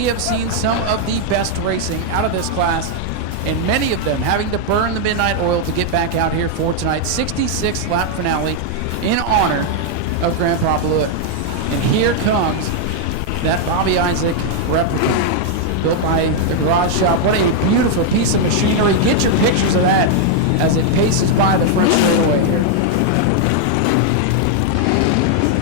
we have seen some of the best racing out of this class, and many of them having to burn the midnight oil to get back out here for tonight's 66th lap finale in honor of Grandpa Blewett. And here comes that Bobby Isaac replica built by the Garage Shop. What a beautiful piece of machinery. Get your pictures of that as it paces by the front straightaway here.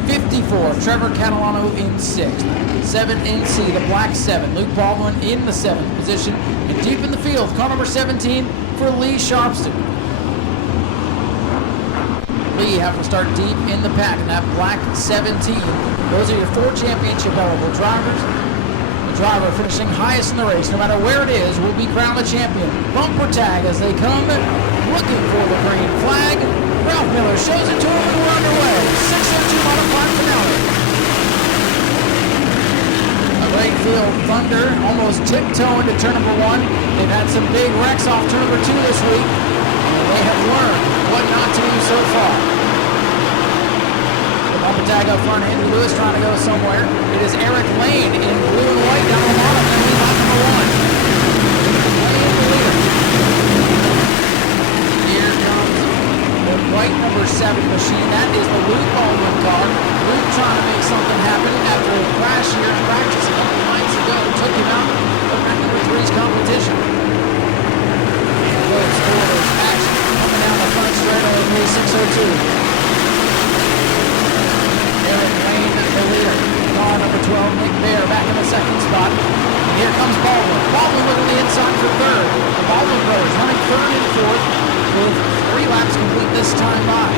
54, Trevor Catalano in 6th. 7 NC, the black 7. Luke Baldwin in the 7th position. And deep in the field, car number 17 for Lee Sharpston. Lee having to start deep in the pack in that black 17. Those are your 4 championship eligible drivers. The driver finishing highest in the race, no matter where it is, will be crowned the champion. Bumper tag as they come looking for the green flag. Ralph Miller shows it to him and we're underway. 6:02 modified finale. A great field Thunder almost tiptoeing to turn number 1. They've had some big wrecks off turn number 2 this week, and they have learned what not to do so far. The bumper tag up front, Henry Lewis trying to go somewhere. It is Eric Lane in blue and white down the bottom, and he's lap number 1. Lane the leader. Here comes the white number 7 machine. That is the Luke Baldwin car. Luke trying to make something happen after a crash here in practice a couple nights ago. Took him out of that number 3's competition. Good spoilers action coming down the front straightaway of 6:02. Eric Lane, the leader. Car number 12, Nick Bear, back in the 2nd spot. And here comes Baldwin. Baldwin looking the inside for 3rd. The Baldwin brothers running 3rd and 4th with 3 laps complete this time by.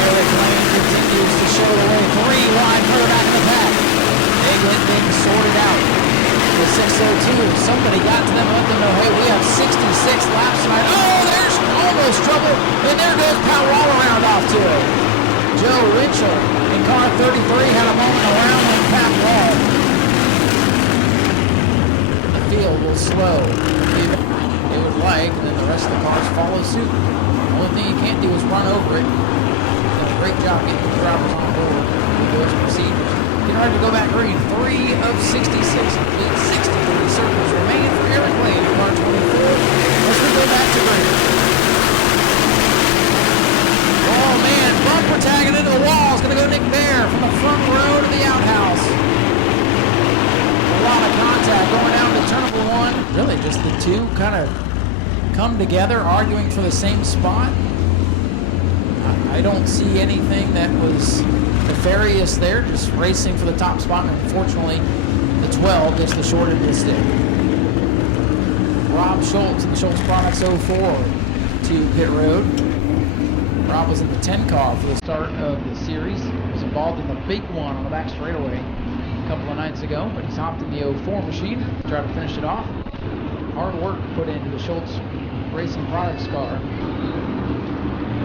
Eric Lane continues to show the way. 3 wide, further back in the pack. Agmt being sorted out. The 6:02. Somebody got to them and let them know, hey, we have 66 laps tonight. Oh, there's almost trouble. And there goes Pat All-Around off to it. Joe Ritchell in car 33 had a moment around when Pat Wall. The field will slow. They would like, and then the rest of the cars follow suit. The only thing you can't do is run over it. Done a great job getting the drivers on board with those procedures. Getting ready to go back green. 3 of 66 complete. 63 circles remain for Eric Lane in car 24 as we go back to green. Oh man, bumper tagging into the wall. It's going to go Nick Bear from the front row to the outhouse. A lot of contact going down to turn number 1. Really just the 2 kind of come together arguing for the same spot. I don't see anything that was nefarious there, just racing for the top spot, and unfortunately the 12 gets the short end of the stick. Rob Schultz in the Schultz Products 04 to pit road. Rob was in the 10 car for the start of the series. Was involved in the big one on the back straightaway a couple of nights ago, but he's hopped in the 04 machine to try to finish it off. Hard work put into the Schultz Racing Products car.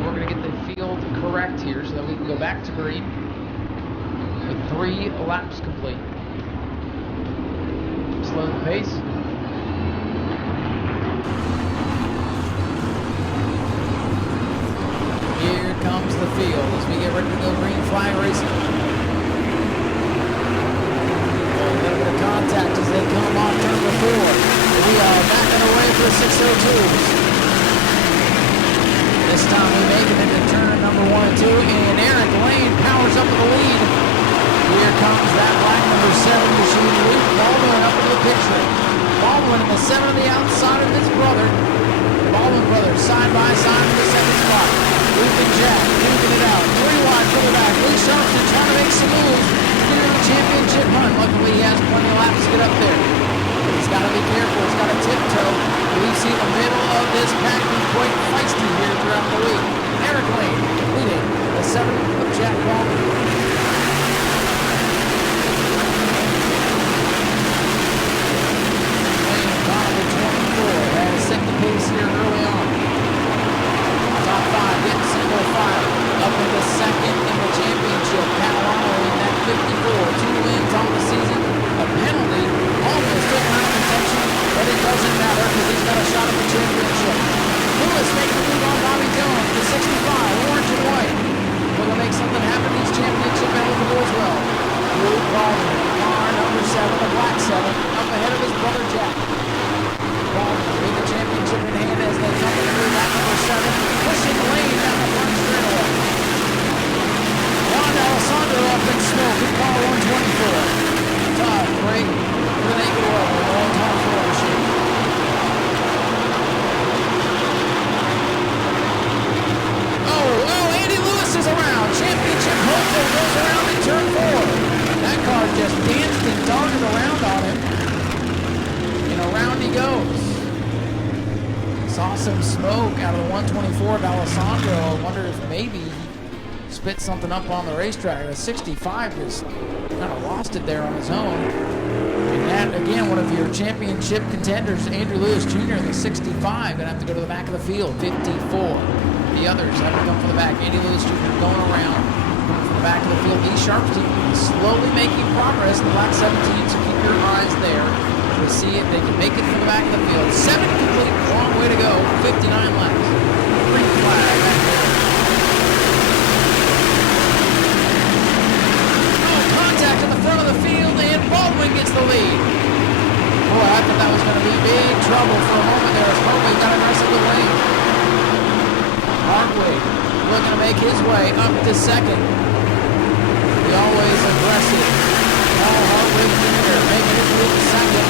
We're going to get the field correct here so that we can go back to green with 3 laps complete. Slow the pace. Here comes the field as we get ready to go green flag racing. A little bit of contact as they come on turn number 4. We are backing away for 6:02. This time we make it into turn number 1 and 2, and Eric Lane powers up with the lead. Here comes that black number 7 machine. Luke Baldwin up into the picture. Baldwin in the 7 on the outside of his brother. Baldwin brothers side by side in the 2nd spot. Luke and Jack duking it out. 3 wide further back. Lee Sharpston trying to make some moves. Get in the championship hunt. Luckily he has plenty of laps to get up there. But he's got to be careful. He's got to tiptoe. We see the middle of this pack be quite feisty here throughout the week. Eric Lane leading the 7 of Jack Baldwin. Lane, car number 24, has set the pace here early on. Top 5 getting single file. Up into 2nd in the championship. Catalano in that 54. 2 wins on the season. A penalty almost took him out of contention, but it doesn't matter because he's got a shot at the championship. Lewis making the move on Bobby Dillon to 65, orange and white. Will they make something happen in these championship some smoke out of the 124 of Alessandro. I wonder if maybe he spit something up on the racetrack. The 65 just kind of lost it there on his own. And that, again, one of your championship contenders, Andrew Lewis Jr. in the 65, gonna have to go to the back of the field, 54. The others have to come from the back. Andy Lewis Jr. going around from the back of the field. Lee Sharpstein slowly making progress in the black 17, so keep your eyes there to see if they can make it from the back of the field. 7 complete, long way to go, 59 laps. Green flag back there. Contact in the front of the field, and Baldwin gets the lead. Boy, I thought that was going to be big trouble for a moment there as Hardway got aggressive with Lane. Hardway looking to make his way up to second. He always aggressive. Paul Hardway Jr. making his way to second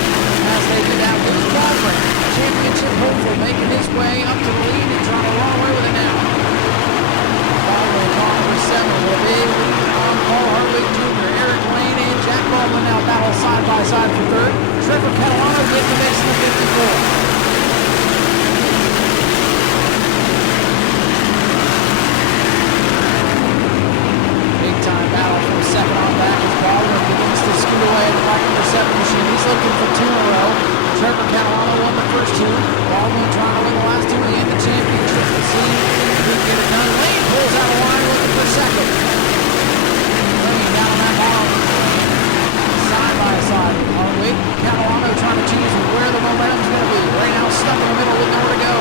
as they do that. Luke Baldwin, championship hopeful, making his way up to the lead and trying to run away with it now. Baldwin, car number 7 with a big lead on Paul Hardway Jr. Eric Lane and Jack Baldwin now battle side by side for third. Trevor Catalano getting the mix in the 54. Big time battle from second on back as Baldwin begins to scoot away in the black number 7 machine. He's looking for 2 in a row. Trevor Catalano won the first 2. Baldwin trying to win the last 2 and the championship. We'll see if he can get it done. Lane pulls out a line looking for second. Lane down on that bottom. Side by side. Hardway, Catalano trying to choose where the momentum's going to be. Right now stuck in the middle with nowhere to go.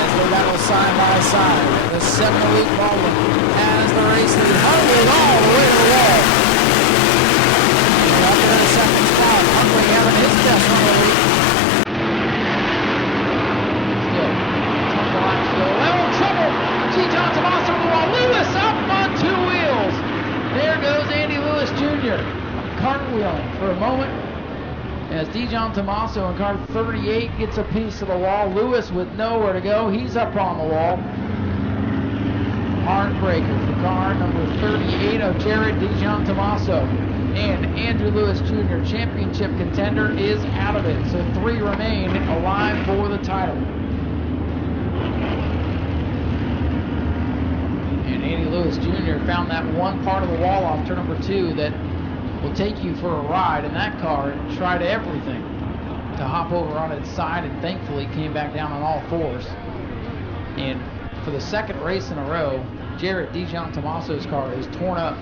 As they battle side by side. The 7 Luke Baldwin has the race lead. Hardway all the way to the wall. And up there in the second spot. Hardway having his best run of the week. Still, trouble laps go. Level trouble. G. John Tomaso on the wall. Lewis up on 2 wheels. There goes Andy Lewis Jr. cartwheeling for a moment as Dijon Tomaso in car 38 gets a piece of the wall. Lewis with nowhere to go. He's up on the wall. Heartbreaker for car number 38 of Jared Dijon Tomaso. And Andrew Lewis Jr., championship contender, is out of it. So 3 remain alive for the title. And Andy Lewis Jr. found that one part of the wall off turn number 2 that will take you for a ride in that car and tried everything to hop over on its side and thankfully came back down on all 4s. And for the second race in a row, Jarrett Dijon Tomaso's car is torn up.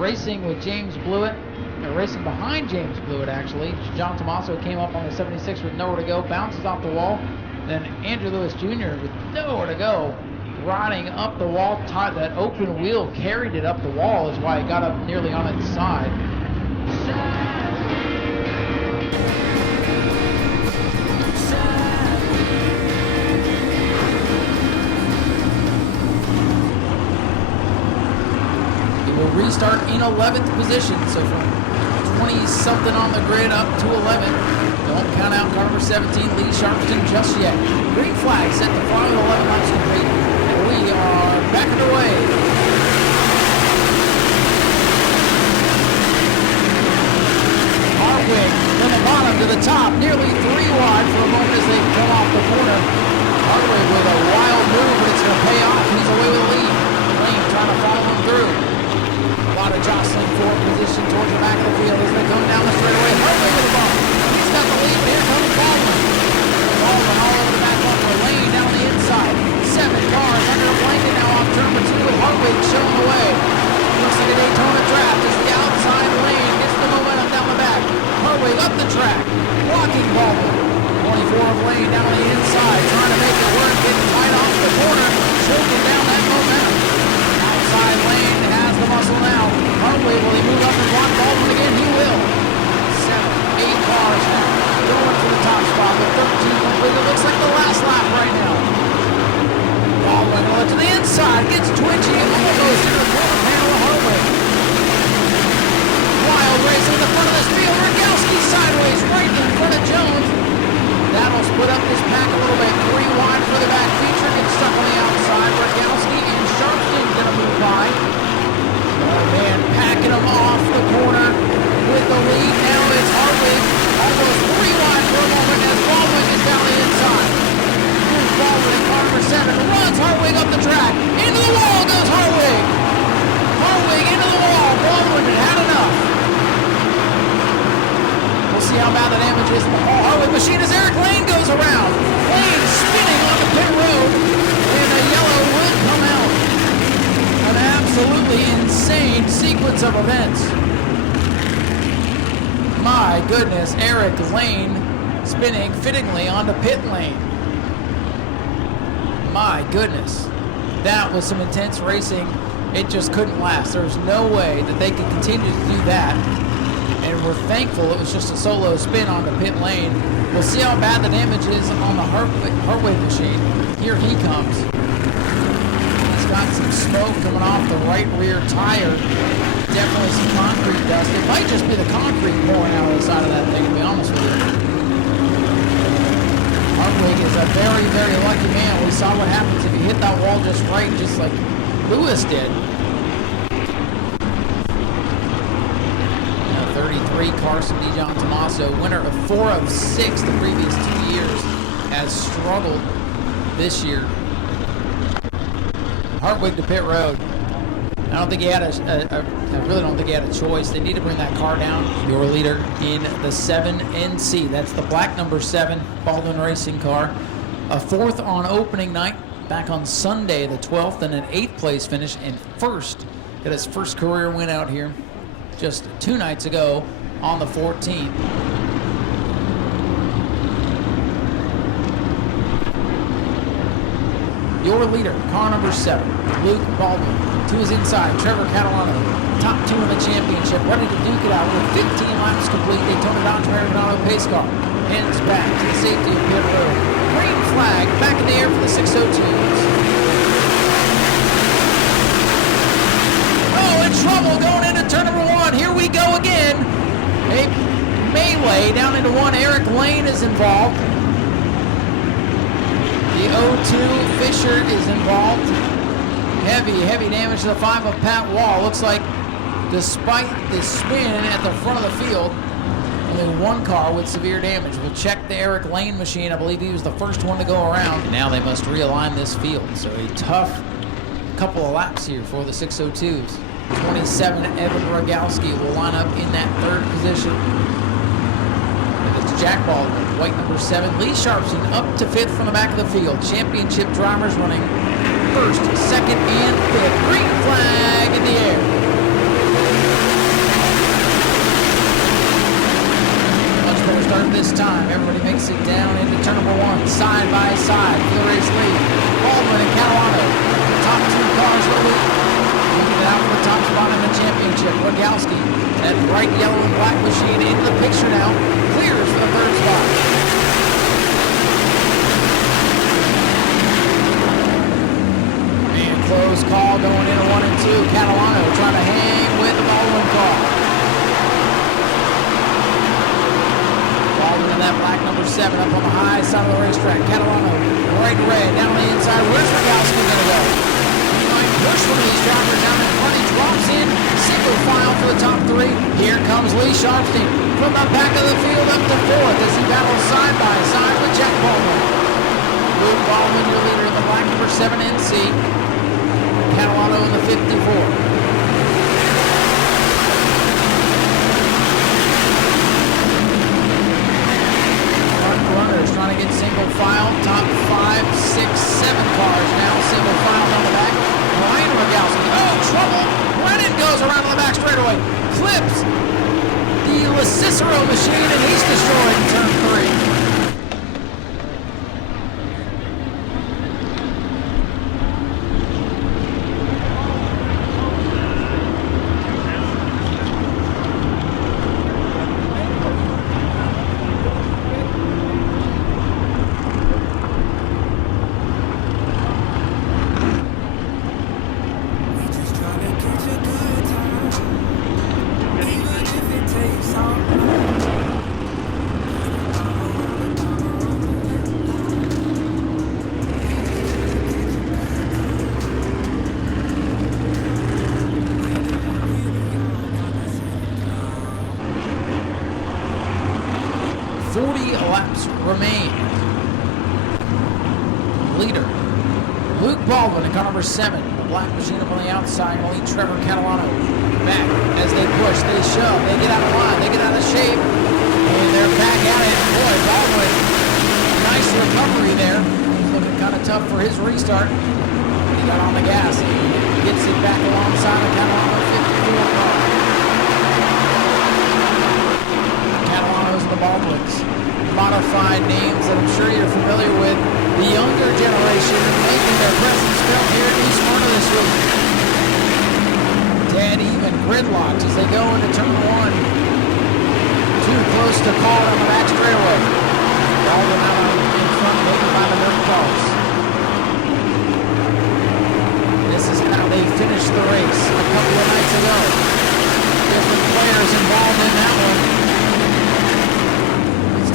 Racing with James Blewett, racing behind James Blewett actually. John Tomaso came up on the 76 with nowhere to go, bounces off the wall. Then Andrew Lewis Jr. with nowhere to go, riding up the wall. That open wheel carried it up the wall is why it got up nearly on its side. It will restart in 11th position, so from 20-something on the grid up to 11. Don't count out car number 17, Lee Sharpston, just yet. Green flag set to fly with 11 laps complete, and we are back underway. Hardwick from the bottom to the top, nearly 3 wide for a moment as they come off the corner. Hardwick with a wild move, but it's going to pay off. He's away with the lead. Lane trying to follow him through. A lot of jostling for position towards the back of the field as they come down the straightaway. Hardwick with the ball. He's got the lead, but here comes Baldwin. Baldwin all over the back bumper. Lane down the inside. 7 cars under a blanket now off turn number 2 with Hardwick showing the way. Looks like a Daytona draft as the outside lane gets the momentum down the back. Hardwick up the track, blocking Baldwin. 24 of Lane down on the inside, trying to make it work, getting tight off the corner, choking down that momentum. Outside Lane has the muscle now. Hardwick, will he move up and block Baldwin again? He will. 7, 8 cars now going for the top spot with 13 complete. It looks like the last lap right now. Baldwin will to the inside, gets twitchy, and almost into the corner panel of Hardwick. Wild race in the front of this field. Rogowski sideways right in front of Jones. That'll split up this pack a little bit. 3 wide for the back feature. Gets stuck on the outside. Rogowski and Sharpston's going to move by. Oh man, packing them off the corner with the lead. Now it's Hardwick. Almost 3 wide for a moment as Baldwin is down the inside. chasing the Paul Harwood machine as Eric Lane goes around. Lane spinning on the pit road, and a yellow will come out. An absolutely insane sequence of events. My goodness, Eric Lane spinning fittingly onto pit lane. My goodness, that was some intense racing. It just couldn't last. There's no way that they could continue to do that. And we're thankful it was just a solo spin onto pit lane. We'll see how bad the damage is on the Hartwig machine. Here he comes. He's got some smoke coming off the right rear tire. Definitely some concrete dust. It might just be the concrete pouring out of the side of that thing, to be honest with you. Hartwig is a very, very lucky man. We saw what happens if you hit that wall just right, just like Lewis did. 33, Carson DeJohn Tommaso, winner of 4 of 6 the previous 2 years, has struggled this year. Hartwig to pit road. I don't think he had I really don't think he had a choice. They need to bring that car down. Your leader in the 7NC. That's the black number 7 Baldwin Racing car. A 4th on opening night back on Sunday the 12th, and an 8th place finish, and first, got his first career win out here just 2 nights ago on the 14th. Your leader, car number 7, Luke Baldwin. To his inside, Trevor Catalano, top 2 in the championship, ready to duke it out with 15 laps complete. Daytona Dodge American Auto pace car heads back to the safety of pit road. Green flag back in the air for the 602s. Oh, in trouble going into turn number 1. Here we go again. A melee down into 1. Eric Lane is involved. The 02 Fisher is involved. Heavy damage to the 5 of Pat Wall. Looks like despite the spin at the front of the field, only 1 car with severe damage. We'll check the Eric Lane machine. I believe he was the first one to go around. And now they must realign this field. So a tough couple of laps here for the 602s. 27, Evan Rogalski will line up in that 3rd position. And it's Jack Baldwin, white number 7. Lee Sharpstein up to 5th from the back of the field. Championship drivers running 1st, 2nd, and 5th. Green flag in the air. Much better start this time. Everybody makes it down into turn number 1, side by side. Field race lead. Baldwin and Catalano, the top 2 cars looking it out for the top spot in the championship. Rogalski, that bright yellow and black machine into the picture now. Clears for the 3rd spot. Close call going into 1 and 2. Catalano trying to hang with the Baldwin car. Baldwin in that black number 7 up on the high side of the racetrack. Catalano right red down on the inside. Where's Rogalski going to go? He might push one of these drivers down in front. He drops in single file for the top 3. Here comes Lee Sharpstein from the back of the field up to 4th as he battles side by side with Jack Baldwin. Luke Baldwin, your leader in the black number 7 NC. Catalano in the 54. Front runners trying to get single file. Top 5, 6, 7 cars now. Single file on the back. Ryan Rogalski. Oh, trouble. Brennan goes around on the back straightaway. Clips the LaCicero machine, and he's destroyed in turn 3. Remain. Leader, Luke Baldwin in car number 7. The black machine up on the outside will lead Trevor Catalano back as they push, they shove, they get out of line, they get out of shape, and they're back at it. recovery there. He's looking kind of tough for his restart. He got on the gas. He gets it back alongside the Catalano 54 car. Catalanos and the Baldwins. Modified names that I'm sure you're familiar with. The younger generation making their presence felt here in East Smyrna this week. Dead even gridlocked as they go into turn one. Too close to call on the back straightaway. Baldwin out in front, making by the dirt cars. This is how they finished the race a couple of nights ago. Different players involved in that one.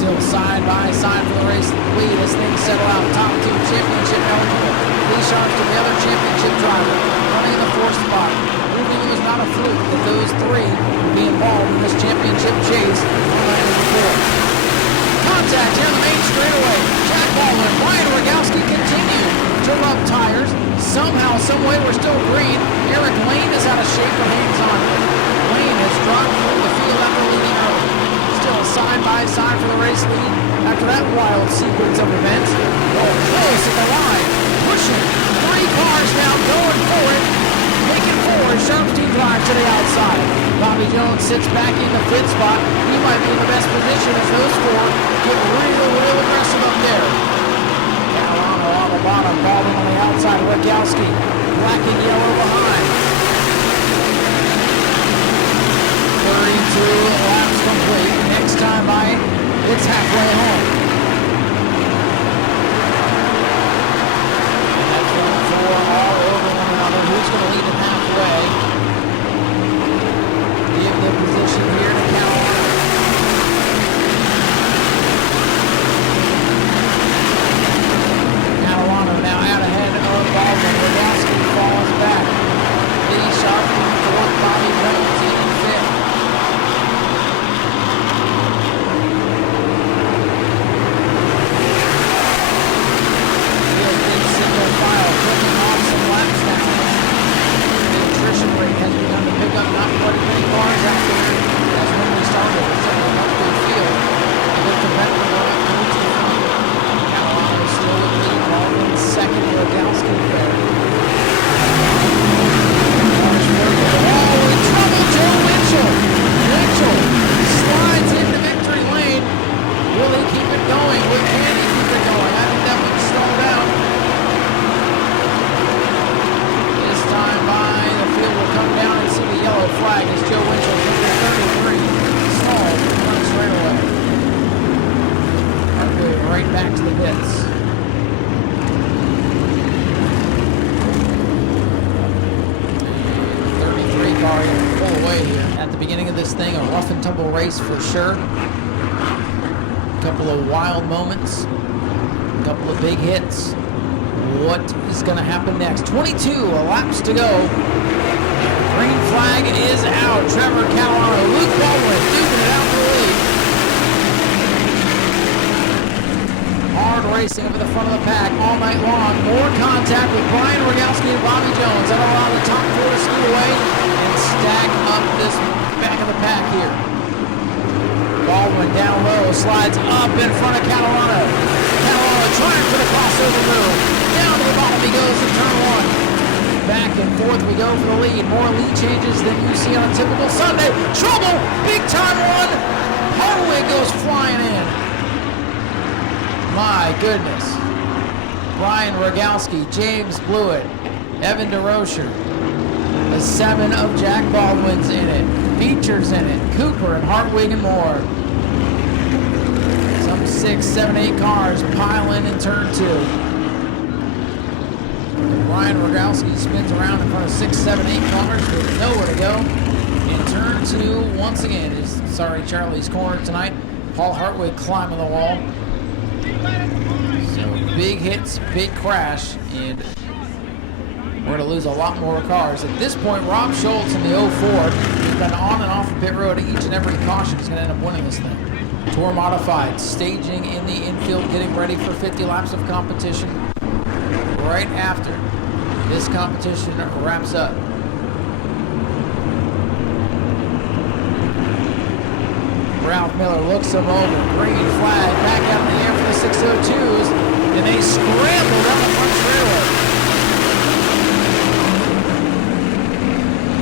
Still side by side for the race lead as things settle out. Top two championship eligible. Lee Sharp's the other championship driver, running in the fourth spot. Proving it was not a fluke that those three would be involved in this championship chase on night number 4. Contact here on the main straightaway. Jack Baldwin, Brian Rogowski continue to rub tires. Somehow, some way, we're still green. Eric Lane is out of shape for hands on. Lane has dropped from the field after leading early. Still side by side for the race lead after that wild sequence of events. Oh, close at the line, pushing 3 cars now, going for it, making forward. Sharp's team drive to the outside. Bobby Jones sits back in the 5th spot. He might be in the best position as those 4 get real aggressive up there. Catalano on the bottom, Baldwin on the outside. Rogowski, black and yellow behind. 32 laps complete. Next time by, it's halfway home. And that's 4 all over one another. Who's going to lead it halfway? Give the position here to Catalano. Catalano now out ahead of Baldwin. Rogowski falls back. Lee Sharp in 4th, Bobby Jones in 5th. Has begun to pick up not quite as many cars out there as when we started. It's a good field. A good competitive run towards the front. Catalano still in the lead. Baldwin second. Rogowski third. Oh, in trouble, Joe Winchell. Winchell slides into victory lane. Will he keep it going? Can he keep it going? I think that one's stalled out. This time by the field will come down and see the yellow flag as Joe Winchell hits the 33. Stalled in front straight away. Going right back to the pits. Car going to pull away here. At the beginning of this thing, a rough and tumble race for sure. A couple of wild moments. A couple of big hits. What is going to happen next? 22 laps to go. Green flag is out. Trevor Catalano, Luke Baldwin duking it out for the lead. Hard racing over the front of the pack all night long. More contact with Brian Rogowski and Bobby Jones. That'll allow the top 4 to scoot away and stack up this back of the pack here. Baldwin down low, slides up in front of Catalano. Catalano trying for the crossover move. Down to the bottom he goes in turn 1. Back and forth we go for the lead. More lead changes than you see on a typical Sunday. Trouble! Big time one! Hardwick goes flying in. My goodness. Brian Rogowski, James Blewett, Evan DeRocher. The 7 of Jack Baldwin's in it. Features in it. Cooper and Hartwig and more. Some 6, 7, 8 cars pile in turn 2. Brian Rogowski spins around in front of 6, 7, 8 cars with nowhere to go. In turn 2, once again, is Charlie's corner tonight. Paul Hartwig climbing the wall. So big hits, big crash, and we're going to lose a lot more cars. At this point, Rob Schultz in the 04 has been on and off the pit road each and every caution. He's going to end up winning this thing. Tour Modified, staging in the infield, getting ready for 50 laps of competition. Right after this competition wraps up. Ralph Miller looks him over. Green flag back out in the air for the 602s. And they scramble down the front straightaway.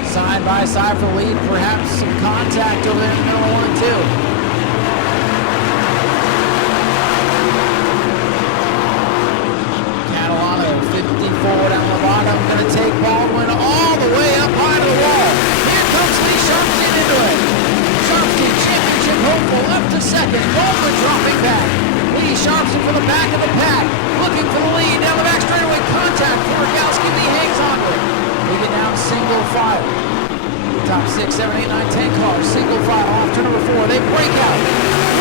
Side by side for the lead. Perhaps some contact over there in the middle of 1 and 2. Catalano, 54 down the bottom. Going to take Baldwin all the way up high to the wall. Here comes Lee Sharpton into it. Sharpton, championship hopeful, up to second. Baldwin dropping back. Lee Sharpton for the back of the pack. Looking for the lead. Down the back straightaway. Contact for Rogowski. Lee hangs on to it. We get down single file. Top 6, 7, 8, 9, 10 cars. Single file off to number 4. They break out.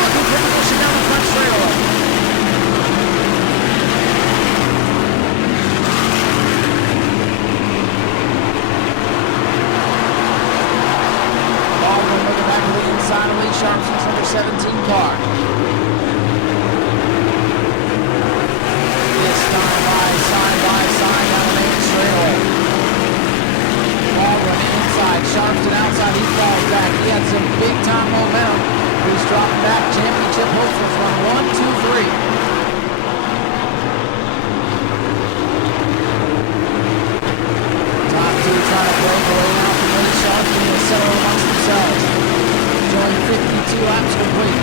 Looking for position down the front straightaway. Baldwin looking back to the inside of Lee Sharpton's number 17 car. This time by side down the main straightaway. Baldwin inside, Sharpton outside, he falls back. He had some big time momentum. He's dropping back. Championship hopefuls run 1, 2, 3. Top 2 trying to break away now from Lee Sharpton and settle amongst themselves. Showing 52 laps complete.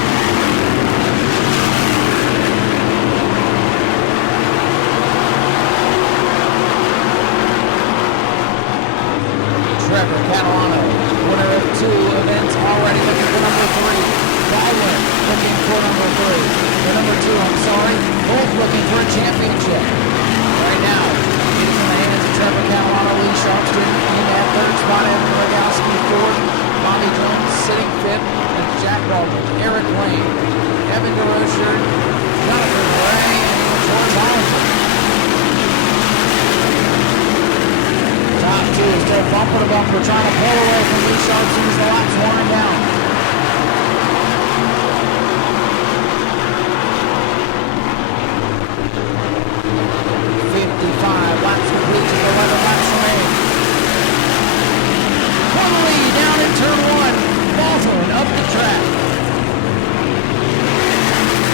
Trevor Catalano, winner of 2 events already, looking for number 3. Baldwin looking for number 3. Or number 2, I'm sorry. Both looking for a championship. Right now, it's in the hands of Trevor Catalano, Lee Sharpton in at 3rd spot, Evan Rogowski 4th, Bobby Jones sitting 5th, and Jack Baldwin, Eric Lane, Evan DeRocher, Jonathan Ray, and George Walentynski. Top 2 is still bumper to bumper, trying to pull away from Lee Sharpton as the laps wind down. Laps complete, just 11 laps remain. For the lead, down in turn 1. Baldwin up the track.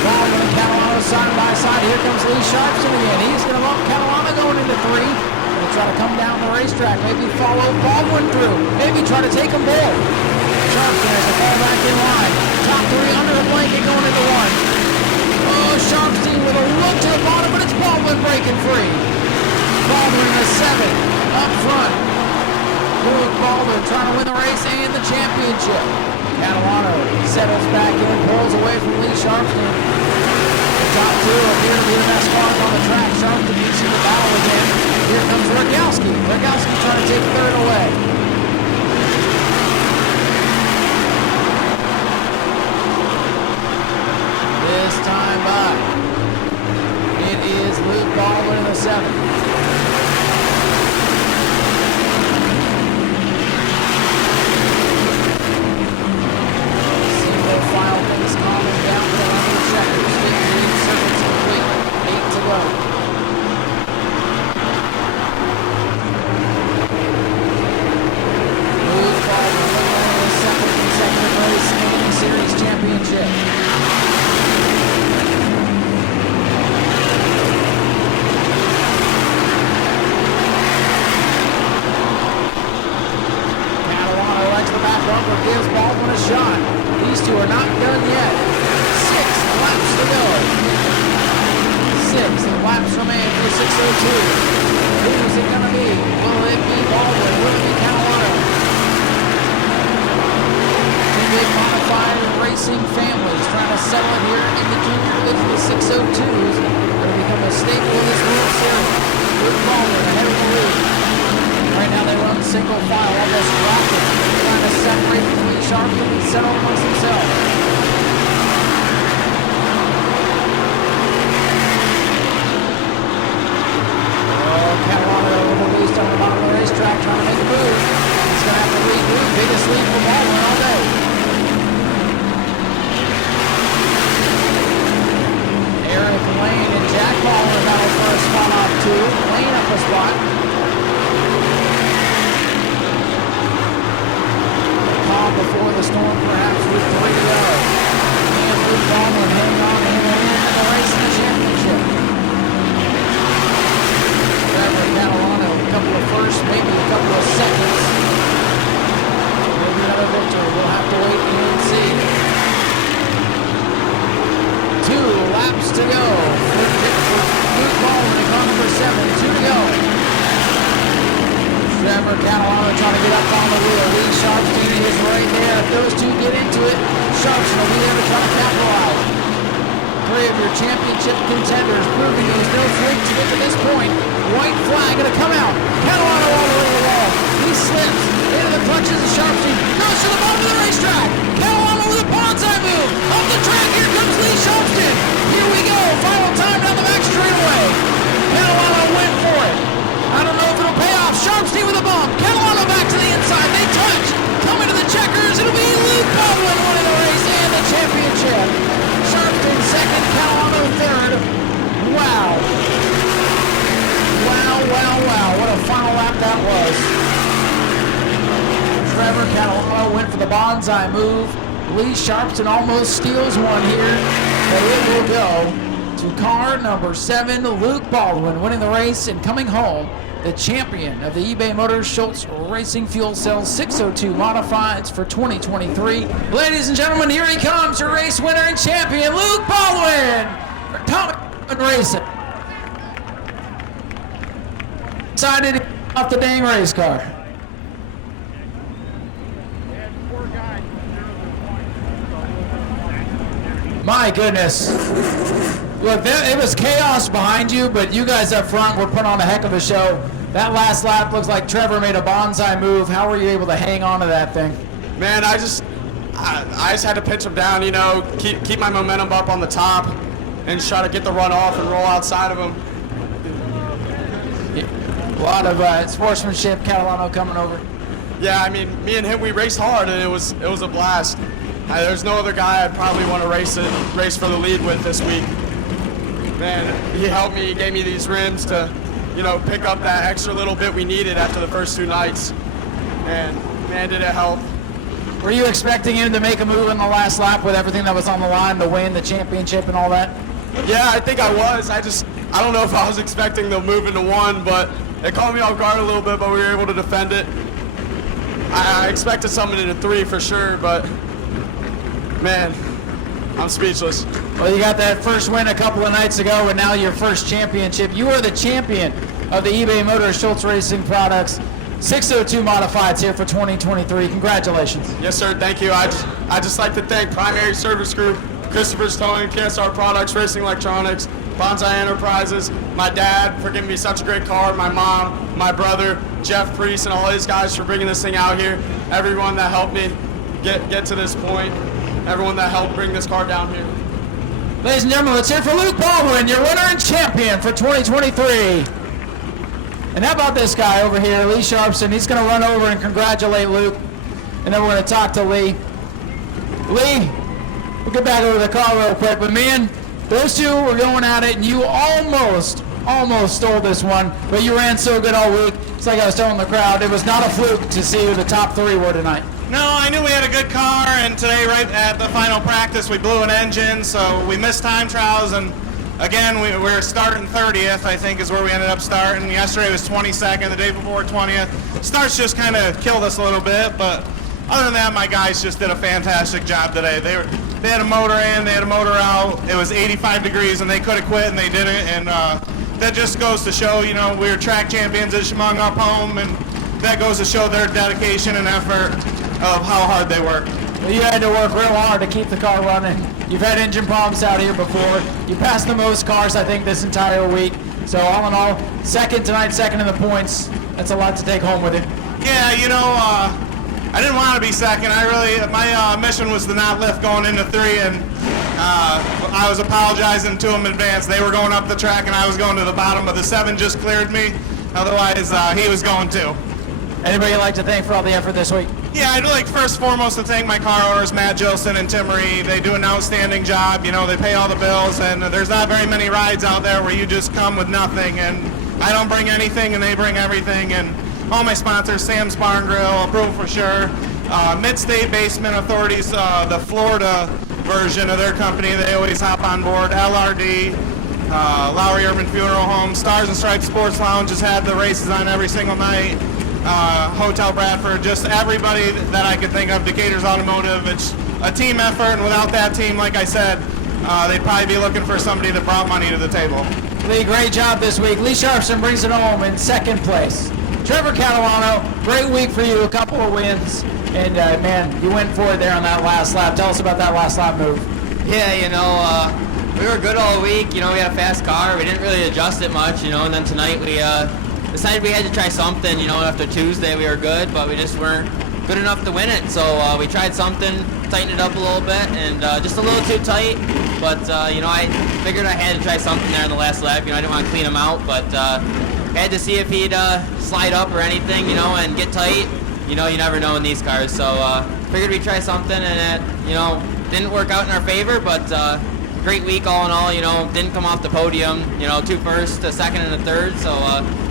Baldwin and Catalano side by side. Here comes Lee Sharpton again. He's going to bump Catalano going into 3. Going to try to come down the racetrack. Maybe follow Baldwin through. Maybe try to take them both. Sharpton has to fall back in line. Top 3 under the blanket going into 1. Oh, Sharpton with a look to the bottom, but it's Baldwin breaking free. Baldwin in the 7, up front. Blewett Baldwin trying to win the race and the championship. Catalano settles back in, pulls away from Lee Sharpton. The top 2 appear to be the best cars on the track. Sharpton needs to battle again. Here comes Rogowski. Rogowski trying to take 3rd away. This time by, it is Luke Baldwin in the 7th. File things calming down for the run of the checkers. 15 circuits complete. 8 to go. Luke Baldwin winning his 2nd consecutive race in the series championship. Catalano likes the back bumper, gives Baldwin a shot. These 2 are not done yet. 6 laps to go. 6 laps remain for the 602. Who's it going to be? Will it be Baldwin? Will it be Catalano? 2 big modified racing families trying to settle it here in the junior. Those are the 602s. Going to become a staple of this World Series. Luke Baldwin ahead of the lead. Right now they run single file, almost rocking. Trying to separate between Sharpton and settle amongst themselves. Oh, Catalano released on the bottom of the racetrack trying to make a move. He's going to have to regroup. Biggest lead for Baldwin all day. Eric Lane and Jack Baldwin battle for a spot off 2. Lane up a spot. Before the storm, perhaps with to go. Luke Baldwin in car number 7, 2 to go. Trevor Catalano trying to get up on the wheel. Lee Sharpstein is right there. If those two get into it, Sharpstein will be there to try to capitalize. 3 of your championship contenders proving there's no fluke to get to this point. White flag going to come out. Catalano all the way to the wall. He slips into the clutches of Sharpstein. Goes to the bottom of the racetrack. Catalano with a bonsai move. Up the track, here comes Lee Sharpstein. Here we go. Final time down the back straightaway. Catalano went for it. I don't know if it'll pay off. Sharpstein with a bump. Catalano back to the inside. They touch. Coming to the checkers. It'll be Luke Baldwin winning the race and the championship. Sharpstein second. Catalano third. Wow. Wow. What a final lap that was. Trevor Catalano went for the bonsai move. Lee Sharpstein almost steals one here, but it will go to car number 7, Luke Baldwin, winning the race and coming home the champion of the eBay Motors Schultz Racing Fuel Cell 602 Modifieds for 2023. Ladies and gentlemen, here he comes, your race winner and champion, Luke Baldwin for Common Racing. Excited to get off the dang race car. My goodness. Look, it was chaos behind you, but you guys up front were putting on a heck of a show. That last lap looks like Trevor made a bonsai move. How were you able to hang on to that thing? Man, I just had to pitch him down, you know, keep my momentum up on the top and try to get the run off and roll outside of him. A lot of sportsmanship, Catalano coming over. Yeah, I mean, me and him, we raced hard, and it was a blast. There's no other guy I'd probably want to race for the lead with this week. Man, he helped me. He gave me these rims to, you know, pick up that extra little bit we needed after the first 2 nights. And man, did it help. Were you expecting him to make a move in the last lap with everything that was on the line, to win the championship and all that? Yeah, I think I was. I don't know if I was expecting the move into 1, but it caught me off guard a little bit, but we were able to defend it. I expected something into 3 for sure, but man, I'm speechless. Well, you got that first win a couple of nights ago, and now your first championship. You are the champion of the eBay Motors Schultz Racing Products 602 Modifieds here for 2023. Congratulations. Yes, sir. Thank you. I just like to thank Primary Service Group, Christopher's Towing, KSR Products, Racing Electronics, Bonsai Enterprises, my dad for giving me such a great car, my mom, my brother, Jeff Priest, and all these guys for bringing this thing out here. Everyone that helped me get to this point. Everyone that helped bring this car down here. Ladies and gentlemen, let's hear for Luke Baldwin, your winner and champion for 2023. And how about this guy over here, Lee Sharpstein? He's going to run over and congratulate Luke, and then we're going to talk to Lee. Lee, we'll get back over the car real quick, but man, those two were going at it, and you almost stole this one, but you ran so good all week. It's like I was telling the crowd, it was not a fluke to see who the top 3 were tonight. No, I knew we had a good car, and today right at the final practice we blew an engine, so we missed time trials, and again we were starting 30th, I think is where we ended up starting. Yesterday was 22nd, the day before 20th. Starts just kind of killed us a little bit, but other than that, my guys just did a fantastic job today. They had a motor in, they had a motor out. It was 85 degrees, and they could have quit, and they didn't, and that just goes to show, you know, we were track champions at Chemung up home, and that goes to show their dedication and effort of how hard they work. Well, you had to work real hard to keep the car running. You've had engine problems out here before. You passed the most cars, I think, this entire week. So all in all, second tonight, second in the points. That's a lot to take home with you. Yeah, you know, I didn't want to be second. My mission was to not lift going into 3, and I was apologizing to him in advance. They were going up the track, and I was going to the bottom of the 7, just cleared me. Otherwise, he was going too. Anybody you'd like to thank for all the effort this week? Yeah, I'd like first and foremost to thank my car owners, Matt Gilson and Tim Marie. They do an outstanding job. You know, they pay all the bills, and there's not very many rides out there where you just come with nothing, and I don't bring anything, and they bring everything. And all my sponsors, Sam's Bar and Grill, Approval for Sure, Mid-State Basement Authorities, the Florida version of their company, they always hop on board, LRD, Lowry Urban Funeral Home, Stars and Stripes Sports Lounge has had the races on every single night. Hotel Bradford, just everybody that I could think of, Decatur's Automotive. It's a team effort, and without that team, like I said, they'd probably be looking for somebody that brought money to the table. Lee, great job this week. Lee Sharpson brings it home in second place. Trevor Catalano, great week for you, a couple of wins, and man, you went for it there on that last lap. Tell us about that last lap move. Yeah, we were good all week. We had a fast car. We didn't really adjust it much, and then tonight we decided we had to try something. After Tuesday we were good, but we just weren't good enough to win it. So we tried something, tightened it up a little bit, and just a little too tight. But, I figured I had to try something there in the last lap. I didn't want to clean him out, but had to see if he'd slide up or anything, and get tight. You never know in these cars. So figured we'd try something, and it, didn't work out in our favor, but great week all in all. Didn't come off the podium. 2 first, a second, and a third. So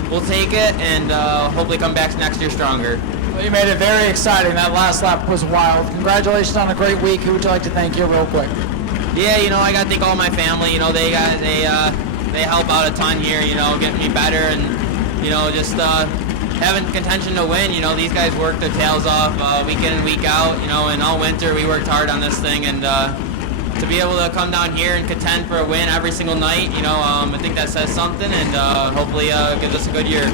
we'll take it and hopefully come back next year stronger. Well, you made it very exciting. That last lap was wild. Congratulations on a great week. Who would you like to thank you real quick? Yeah, I got to thank all my family. They help out a ton here. Getting me better and just having contention to win. These guys work their tails off week in and week out. And all winter we worked hard on this thing, and to be able to come down here and contend for a win every single night, I think that says something, and hopefully gives us a good year.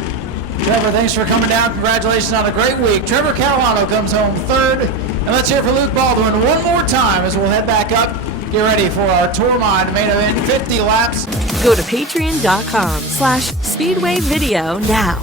Trevor, thanks for coming down. Congratulations on a great week. Trevor Catalano comes home third. And let's hear for Luke Baldwin one more time as we'll head back up. Get ready for our Tour Mod main event, 50 laps. Go to patreon.com/Speedway Video now.